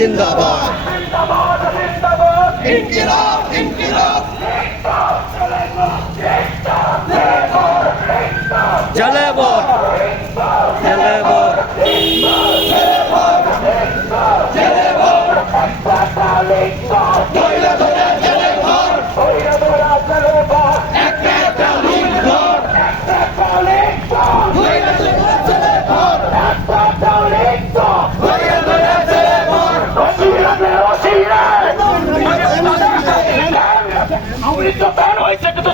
জিন্দাবাদ জিন্দাবাদ জিন্দাবাদ ইনকিলাব ইনকিলাব জলে ভোট জলে ভোট ধইরা ধইরা জেলে ভর একটা একটা লিঙ্ক ধর ধইরা ধইরা জেলে ভর ধইরা ধইরা জেলে ভর আমৃত ব্যান হয়েছে কিন্তু